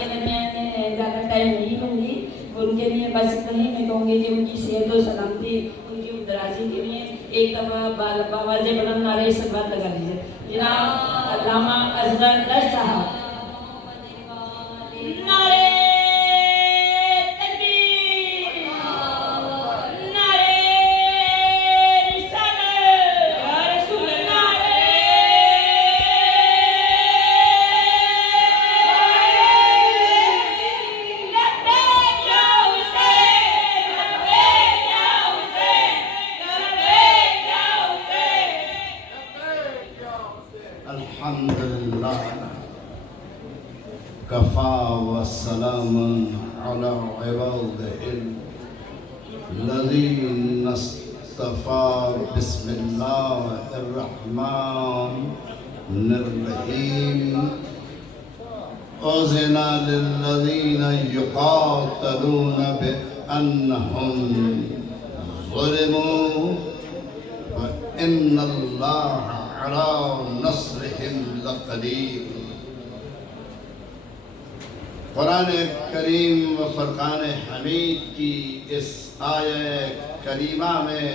کے درمیان میں زیادہ ٹائم نہیں لوں گی. ان کے لیے بس اتنا ہی میں کہوں گی کہ ان کی صحت و سلامتی, ان کی درازی کے لیے ایک دفعہ باواز بلند نعرہ سلوات لگا دیجیے. جناب علامہ اصغر نصر صاحب. نعرہ كفى وسلام على عباده الذين اصطفى بسم الله الرحمن الرحيم أذن للذين يقاتلون بأنهم ظلموا وإن الله على نصرهم لقدير. قرآن کریم و فرقان حمید کی اس آیہ کریمہ میں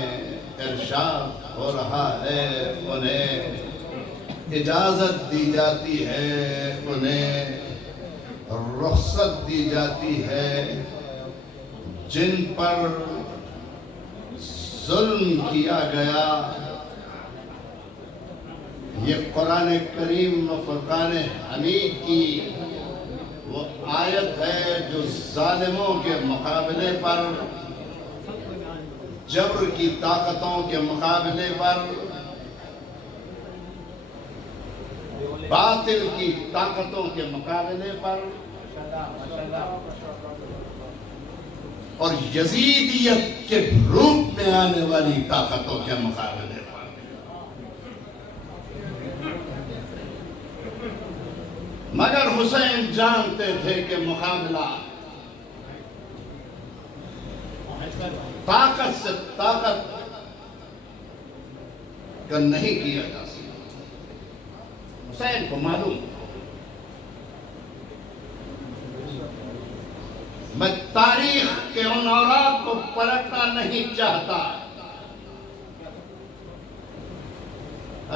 ارشاد ہو رہا ہے انہیں اجازت دی جاتی ہے, انہیں رخصت دی جاتی ہے جن پر ظلم کیا گیا. یہ قرآن کریم و فرقان حمید کی وہ آیت ہے جو ظالموں کے مقابلے پر, جبر کی طاقتوں کے مقابلے پر, باطل کی طاقتوں کے مقابلے پر اور یزیدیت کے روپ میں آنے والی طاقتوں کے مقابلے پر. مگر حسین جانتے تھے کہ مقابلہ طاقت سے طاقت کا نہیں کیا جا سکتا. حسین کو معلوم, میں تاریخ کے ان اوراق کو پلٹنا نہیں چاہتا.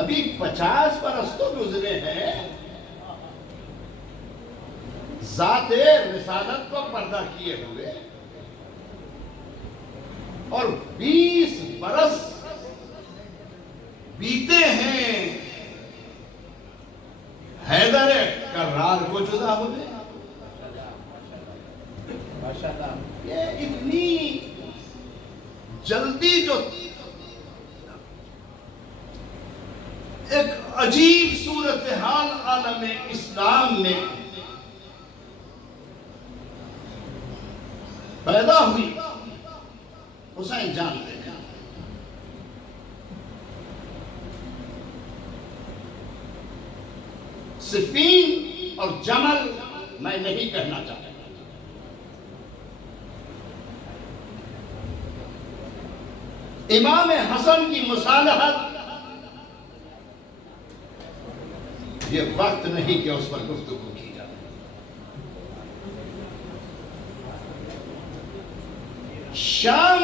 ابھی 50 برس تو گزرے ہیں, ذات رسالت کو پردہ کیے ہوئے, اور 20 برس بیتے ہیں حیدر کرار کو جدا ہوئے. یہ اتنی جلدی جو ایک عجیب صورتحال عالم اسلام میں پیدا ہوئی, حسین جانتے ہیں. صفین اور جمل میں نہیں کہنا چاہتا. امام حسن کی مصالحت یہ وقت نہیں کہ اس پر گفتگو کی جائے. شام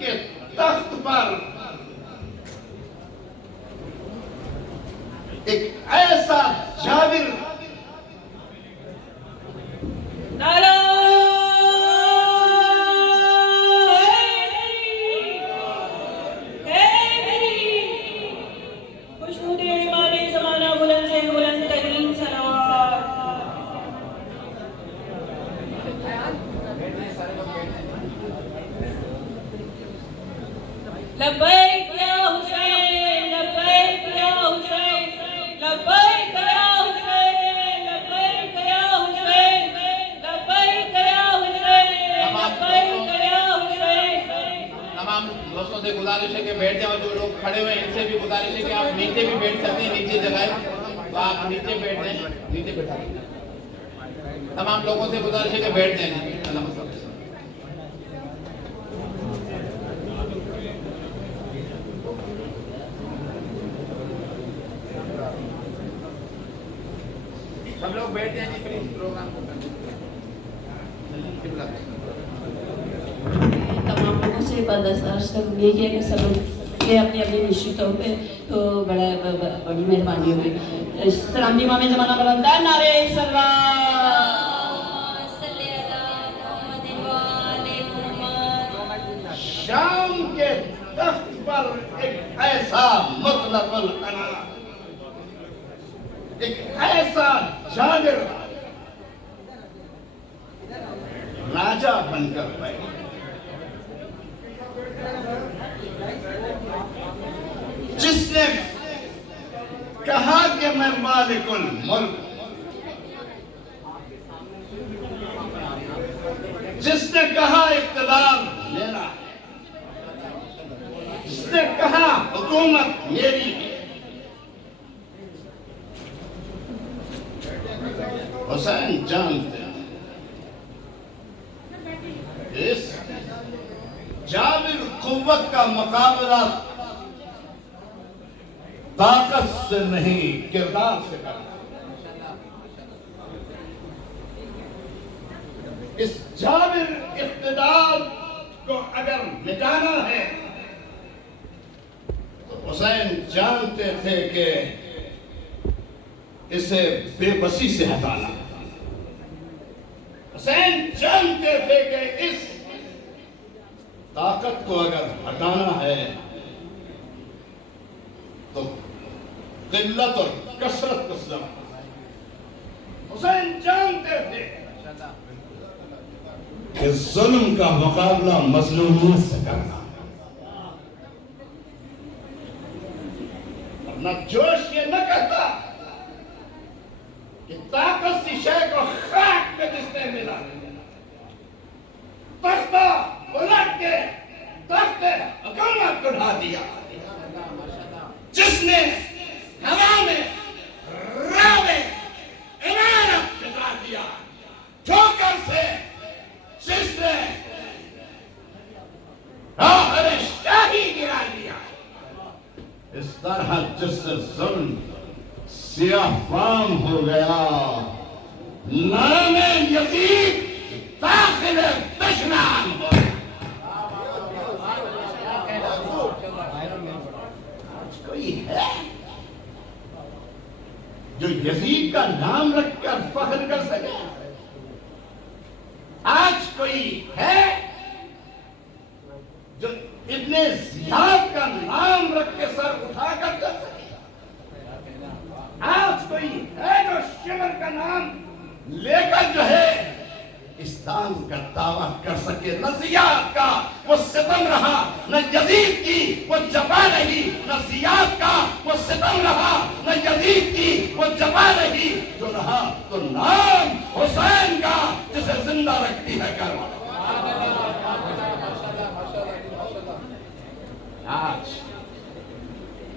کے تخت پر ایک ایسا جابر لبیک یا حسین لبیک یا حسین لبیک یا حسین لبیک یا حسین لبیک یا حسین لبیک یا حسین. تمام دوستوں سے گزارش ہے کہ بیٹھ جائیں, جو لوگ کھڑے ہوئے ان سے بھی گزارش ہے کہ آپ نیچے بھی بیٹھ سکتے ہیں, نیچے جگہ ہے تو آپ نیچے بیٹھ جائیں, نیچے بیٹھا دیں. تمام لوگوں سے گزارش ہے کہ بیٹھ جائیں. اللہ حافظ. سب لوگ بیٹھ جائیں. तमाम लोगों से बर्दाश्त करूँगी कि सब के अपनी अपनी निश्चितों पे तो बड़ी मेहरबानी होगी। सलाम दी मामे जमाना बुलंदा नारे सलवा शाम के तख्त पर एक ऐसा मुतलकुल अना, एक ऐसा जागिर राजा बनकर बैठा, जिसने कहा कि मैं मालिकुल मुल्क, जिसने कहा इख्तिदार मेरा, जिसने कहा हुकूमत मेरी है। हुसैन जानते हैं इस जाबिर कुव्वत का मुकाबला ताकत से नहीं किरदार से करना। इस जाबिर इख्तिदार को अगर मिटाना है तो हुसैन जानते थे कि इसे बेबसी से हटाना। हुसैन जानते थे कि इस ताकत को अगर हटाना है तो किल्लत और कसरत को समझना। हुसैन जानते थे कि जुल्म का मुकाबला मजलूमियत से करना। अपना जोश ये न कहता कि ताकत सी शय को खाक में जिसने मिला, तख्ता उलट के तख्ते हुकूमत को ढा दिया, जिसने हवा में रावे इमारत बिठा दिया, ठोकर से जिसने राह शाही गिरा दिया, इस तरह जिससे जुल्म सियाह फाम हो गया, नाम यजीद दाखिल दुश्मन हो गया। कोई है जो यजीद का नाम रखकर फख्र कर सके? आज कोई है जो इब्ने जियाद का नाम रख के सर उठाकर कर सके? आज कोई है जो शिमर का नाम लेकर जो है इस्लाम का दावा कर सके? न जियाद का वो सितम रहा, न यजीद की वो जफा रही, न जियाद का वो सितम रहा, न यजीद की वो जफा रही, जो रहा तो नाम हुसैन का जिसे जिंदा रखती है करवा। आज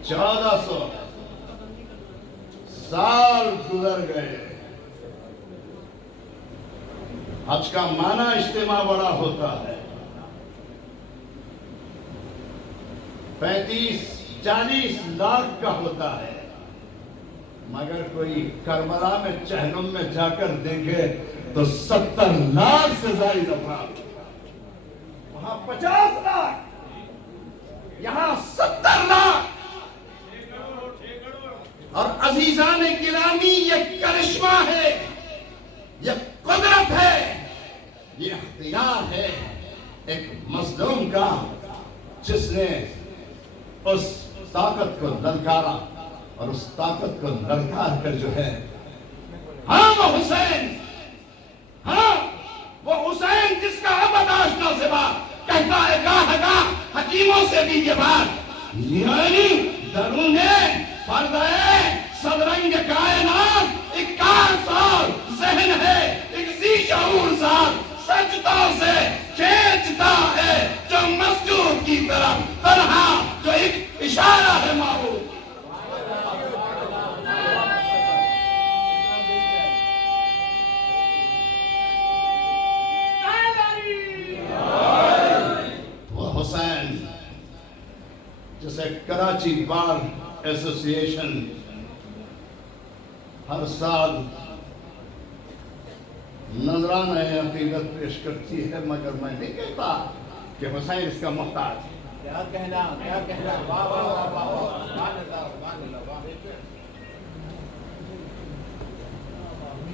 1400 साल गुजर गए। हज का माना इज्तिमा बड़ा होता है, 35-40 लाख का होता है, मगर कोई करबला में चहलम में जाकर देखे तो 70 लाख से ज्यादा अफराद, वहां 50 लाख, यहां 70 लाख। और अजीजान गिरामी, ये करिश्मा है, ये कुदरत है, ये इख्तियार है एक मजलूम का, जिसने उस ताकत को ललकारा और उस ताकत को ललकार कर जो है, हाँ वो हुसैन, हाँ वो हुसैन जिसका अबद आशना सिवा कहता है गाह हकीमों से भी ये बात, यानी दरूने पर्दे सदरंग कायनात एक कारसाज ज़हन है, एक ज़ी-शऊर ज़ात सजदा से खींचता है जो मस्जूद की तरफ, तरह जो एक इशारा है माहूद। वो हुसैन जिसे कराची बार एसोसिएशन हर साल नजराना अकीदत पेश करती है, मगर मैं नहीं कहता कि हुसैन इसका मोहताज है। क्या कहना, क्या कहना, वाह वाह वाह वाह वाह, सुभान अल्लाह, सुभान अल्लाह, वाह।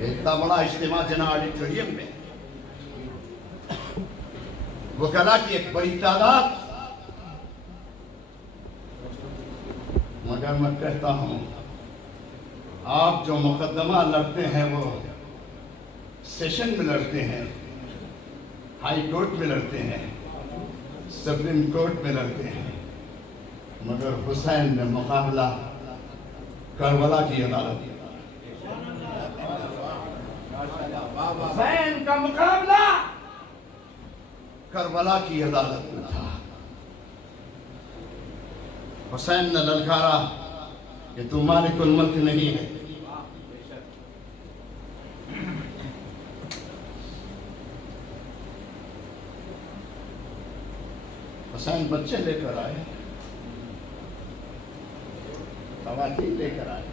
इतना बड़ा इज्तिमा जना ऑडिटोरियम में वकला की एक बड़ी तादाद, मगर मैं कहता हूं आप जो मुकदमा लड़ते हैं वो सेशन में लड़ते हैं, हाई कोर्ट में लड़ते हैं, सुप्रीम कोर्ट में लड़ते हैं, मगर हुसैन ने मुकाबला करबला की अदालत, हुसैन का मुकाबला करबला की अदालत में था। हुसैन ने ललकारा कि तू मालिकुल मुल्क नहीं है, हुसैन बच्चे लेकर आए, खवातीन लेकर आए।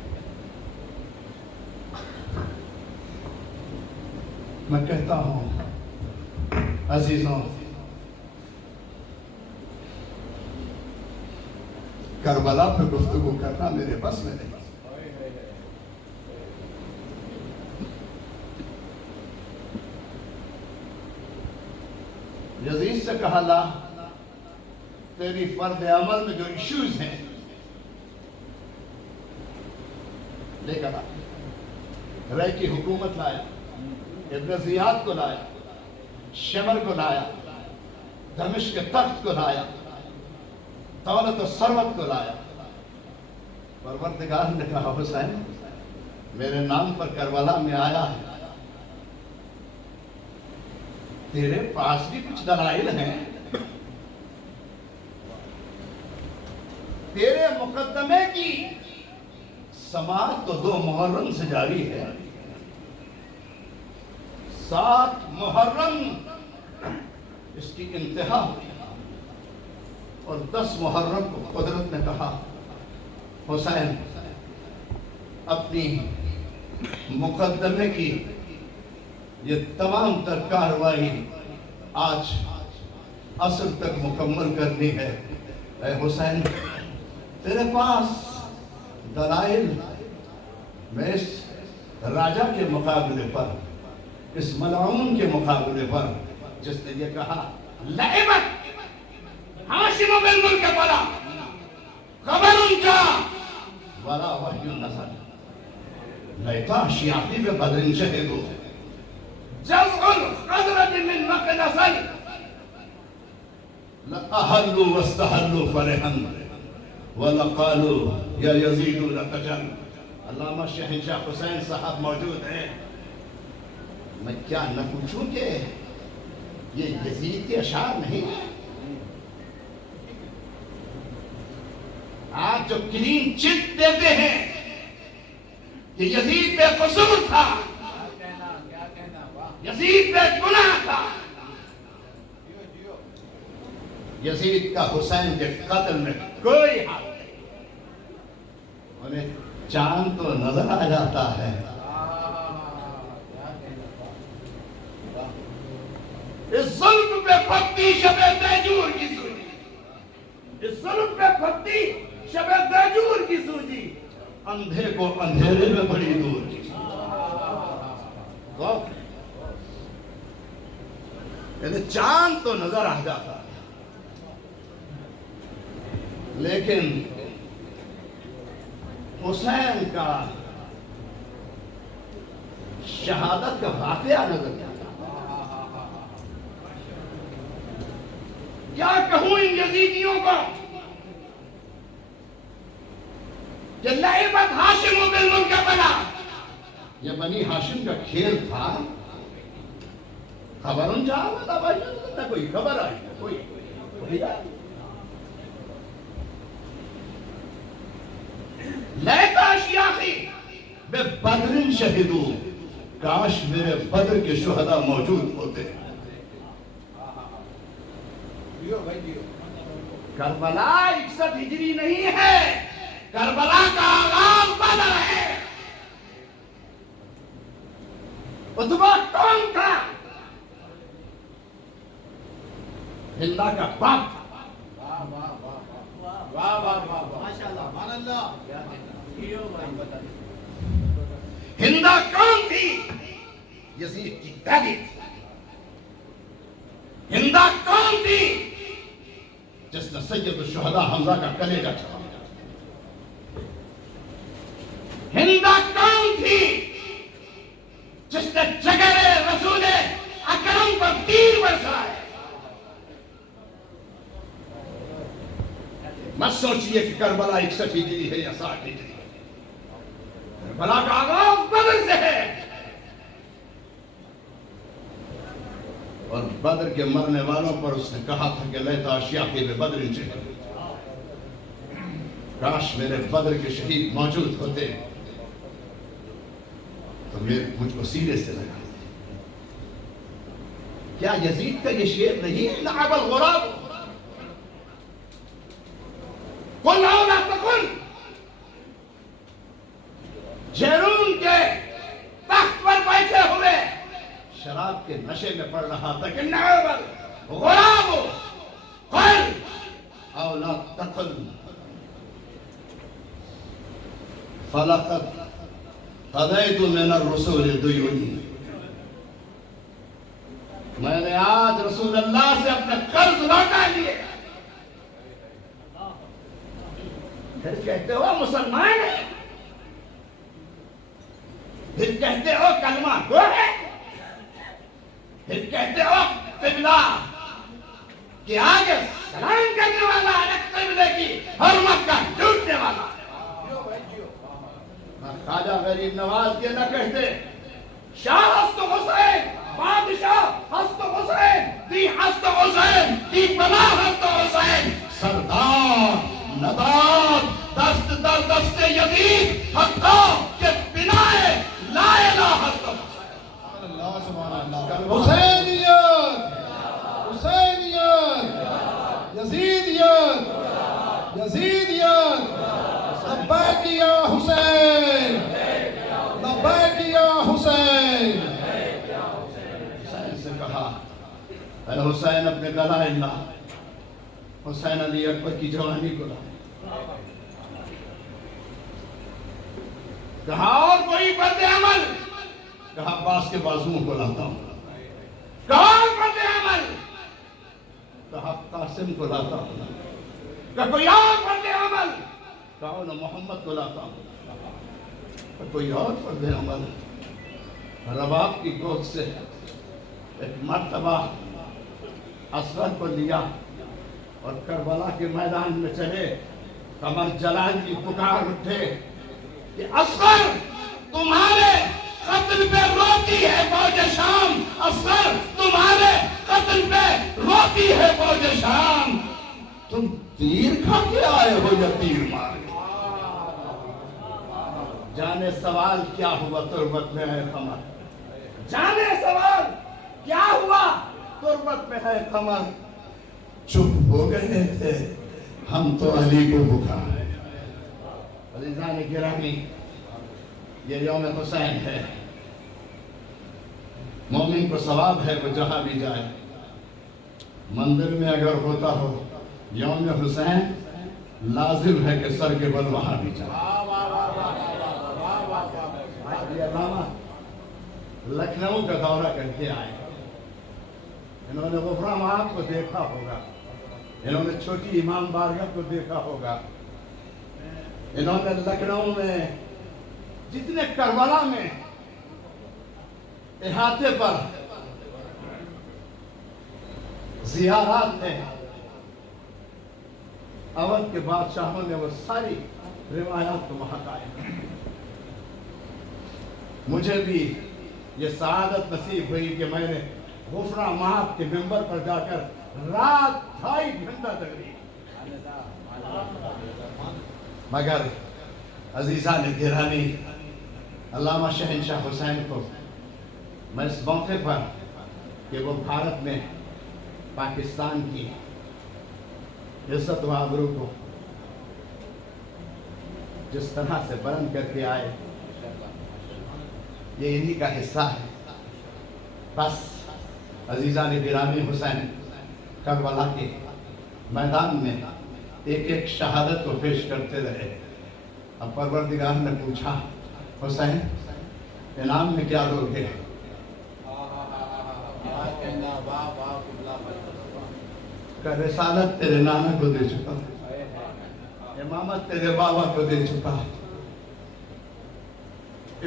मैं कहता हूं अजीजों, करबला पे गुफ्तगू करना मेरे बस में नहीं। यजीद से कहा ला तेरी फर्द अमल में जो इश्यूज हैं लेकर आ। रह की हुकूमत लाया, इब्न जियाद को लाया, शमर को लाया, दमिश्क के तख्त को लाया, दौलत और सरवत को लाया। परवरदिगार ने कहा हुसैन मेरे नाम पर करबला में आया है, तेरे पास भी कुछ दलाइल हैं, तेरे मुकदमे की समाअत तो 2 मुहर्रम से जारी है, 7 मुहर्रम इसकी इंतहा हुई और 10 मुहर्रम को कुदरत ने कहा हुसैन अपनी मुकदमे की ये तमाम तर कार्रवाई आज असर तक मुकम्मल करनी है। ऐ हुसैन तेरे पास दलाइल मैं इस राजा के मुकाबले पर, इस मलाउन के मुकाबले पर जिसने ये कहा लइबत हाशिम बिन मुल्क फला खबर उनका वला वह्युन नज़ल लैता शियाती में बदरिन शहीदो जज़उल क़दरत मिन मक़दसल लअहल्लु वस्तहल्लु फरहन वलक़ालु या यज़ीदु लतजल। अल्लामा शहंशाह हुसैन साहब मौजूद हैं। मैं क्या न पूछूं कि ये यजीद के अशार नहीं है? आज जो क्लीन चिट देते हैं कि यजीद पे कसूर था, यजीद पे गुनाह था, यजीद का हुसैन के कत्ल में कोई हाथ नहीं। उन्हें चांद तो नजर आ जाता है, इस जुल्म पे फत्ती शबे तैजूर की सूझी, इस जुल्म पे फत्ती शबे तैजूर की सूझी, अंधे को अंधेरे में बड़ी दूर की। चांद तो नजर आ जाता है, लेकिन हुसैन का शहादत का वाकया नजर नहीं आता। क्या कहूं इन यजीदियों को कि लइबत हाशिम बिन मुल्क फला, ये बनी हाशिम का खेल था। खबर ना कोई खबर आई ना कोई लैता शियाखी बे बदरिन शहीदू, काश मेरे बद्र के शुहदा मौजूद होते। करबला 61 हिजरी नहीं है, करबला का आगाज बदर है। उत्बा कौन था? हिंदा का बाप था। वाह वाह वाह वाह वाह वाह माशाअल्लाह सुभानअल्लाह। हिंदा कौन थी? यजीद की दादी थी। हिंदा कौन थी? जिसने सैयद शुहदा हमजा का कलेजा चला। हिंदा कौन थी? जिसने जगह रसूल अकरम पर तीर बरसाए। मत सोचिए कि करबला 61 हिजरी है या 60 हिजरी। करबला का आगाज बदर से है और बदर के मरने वालों पर उसने कहा था कि लैता अशियाक़ी में बदर शहीद, काश मेरे बदर के शहीद मौजूद होते तो मुझको सीने से लगा। क्या यजीद का ये शेर नहीं है? लअबल गुराब कुल औला तकुल। जरून के तख्त पर बैठे हुए शराब के नशे में पड़ रहा था कि लअबल गुराब कुल औला तकुल फलकत क़दैतु मिनर रसूल दुयूनी। मैंने आज रसूल अल्लाह से अपने कर्ज लौटा लिए। फिर कहते हो मुसलमान है, फिर कहते हो कलमा गो है, फिर कहते हो क़िबला के आगे सलाम करने वाला है, क़िबले की हरमत का टूटने वाला। खाजा गरीब नवाज के न कहते शाह हस्त हुसैन, बादशाह हस्त हुसैन, दी हस्त हुसैन, दी बला हस्त हुसैन, सरदार नदात दस्त दर दस्त यजीद हत्ता के बिनाए ला इलाहा हस्त अल्लाह सुभान अल्लाह। हुसैनियत, हुसैनियत, यजीदियत, यजीदियत। लब्बैक या हुसैन, लब्बैक या हुसैन। हुसैन से कहा अरे हुसैन अपने गला ला। हुसैन अली अकबर की जवानी को ला। कहा और कोई बदे अमल? कहा अब्बास के बाजुओं को लाता हूं। कहा और बदे अमल? कहा कासिम को लाता हूं। कहा कोई और बदे अमल? कहा न मोहम्मद को लाता हूं। कोई और बदे अमल? रबाब की गोद से एक मर्तबा असगर को लिया और करबला के मैदान में चले। कमर जलाल की पुकार उठे कि असगर तुम्हारे कत्ल पे रोती है फौज शाम। असगर तुम्हारे कत्ल पे रोती है फौज शाम। तुम तीर खा के आए हो या तीर मार? जाने सवाल क्या हुआ तुर्बत में है कमर। जाने सवाल क्या हुआ तुर्बत में है कमर। चुप हो गए थे हम तो अली को बुखार। अज़ीज़ान गिरामी, ये यौम हुसैन है। मोमिन को सवाब है वो जहां भी जाए। मंदिर में अगर होता हो यौम हुसैन, लाजिम है कि सर के बल वहां भी जाए। लखनऊ का दौरा करके आए। इन्होंने गुफरा माब को देखा होगा, इन्होंने छोटी इमाम बारगाह को देखा होगा, इन्होंने लखनऊ में जितने करबला में इहाते पर जियारात थे, अवध के बादशाहों ने वो सारी रिवायात को वहां कायम। मुझे भी ये सआदत नसीब हुई कि मैंने गुफरा माब के मिंबर पर जाकर रात 2.5 घंटा तकरीब। मगर अजीजा ने गिरानी अल्लामा शहनशाह हुसैन को मैं इस मौके पर कि वो भारत में पाकिस्तान की इज्जत व आबरू को जिस तरह से बुलंद करके आए, ये इन्हीं का हिस्सा है। بس عزیزان گرامی، حسین کربلا کے میدان میں ایک ایک شہادت کو پیش کرتے رہے. اب پروردگار نے پوچھا حسین انعام میں کیا دو گے؟ کہ رسالت تیرے نانا کو دے چکا، امامت تیرے بابا کو دے چکا،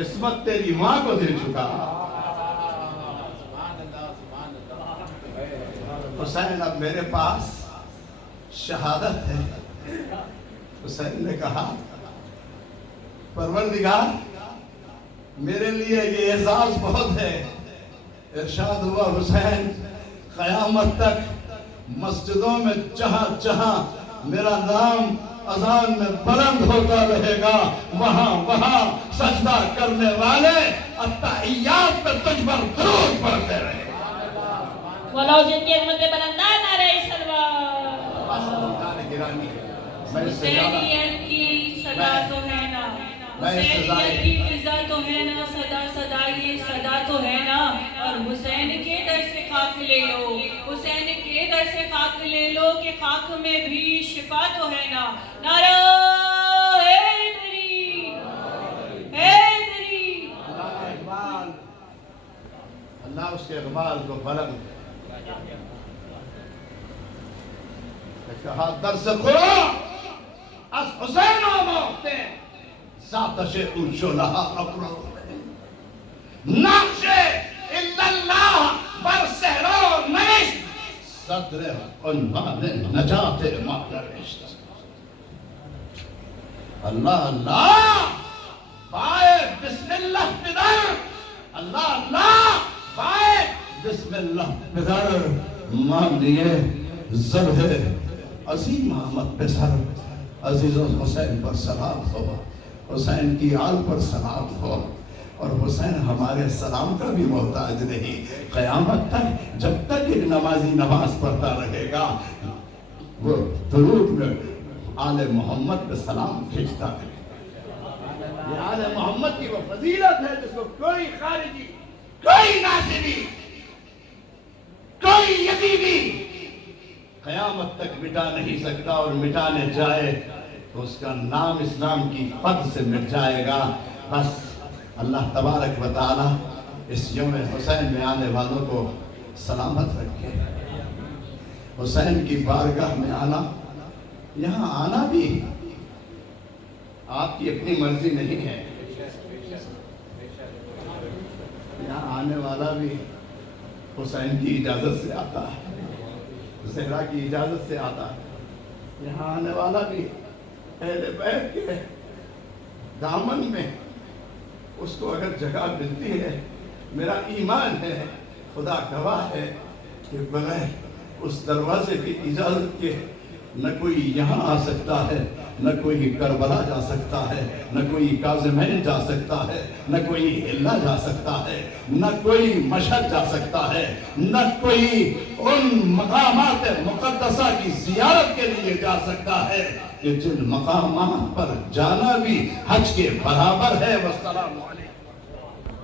عصمت تیری ماں کو دے چکا. حسین اب میرے پاس شہادت ہے. حسین نے کہا پروردگار میرے لیے یہ اعزاز بہت ہے. ارشاد ہوا حسین قیامت تک مسجدوں میں جہاں جہاں میرا نام اذان میں بلند ہوتا رہے گا وہاں وہاں سجدہ کرنے والے التحیات پہ تجھ پر درود پڑھتے رہے. ولو جن کی عظمت میں بلندان نعرہ سلوات. حسینیت کی صدا تو ہے نا، حسینیت کی فضا تو ہے نا، صدا صدا یہ صدا تو ہے نا. اور حسین کے در سے خاک لے لو، حسین کے در سے خاک لے لو کہ خاک میں بھی شفا تو ہے نا. نعرہ حیدری حیدری. اللہ اس کے اقبال کو بلند کہا درس قرآن از حسین آموخته ذاتش او شلها افروخته نقش الا الله بر صحرا نوشت صدر عنوان نجات ما نوشت. اللہ اللہ بائے بسم اللہ بدر، اللہ اللہ بائے بسم اللہ بدر. مان لیے ذبح عظیم احمد پہ سر. عزیز حسین پر سلام ہو، حسین کی آل پر سلام ہو. اور حسین ہمارے سلام کا بھی محتاج نہیں. قیامت تک جب تک ایک نمازی نماز پڑھتا رہے گا وہ درود میں آل محمد پہ سلام بھیجتا ہے. یہ آل محمد کی وہ فضیلت ہے جس کو کوئی خارجی، کوئی ناصری، کوئی یزیدی قیامت تک مٹا نہیں سکتا. اور مٹانے جائے تو اس کا نام اسلام کی فض سے مٹ جائے گا. بس اللہ تبارک و تعالی اس یوم حسین میں آنے والوں کو سلامت رکھے. حسین کی بارگاہ میں آنا، یہاں آنا بھی آپ کی اپنی مرضی نہیں ہے. یہاں آنے والا بھی حسین کی اجازت سے آتا ہے، زہرا کی اجازت سے آتا ہے. یہاں آنے والا بھی اہل بیت کے دامن میں اس کو اگر جگہ ملتی ہے، میرا ایمان ہے، خدا گواہ ہے کہ بغیر اس دروازے کی اجازت کے نہ کوئی یہاں آ سکتا ہے، نہ کوئی کربلا جا سکتا ہے، نہ کوئی کاظمین جا سکتا ہے، نہ کوئی ہلا جا سکتا ہے، نہ کوئی مشہد جا سکتا ہے، نہ کوئی ان مقامات مقدسہ کی زیارت کے لیے جا سکتا ہے کہ جن مقامات پر جانا بھی حج کے برابر ہے. والسلام علیکم.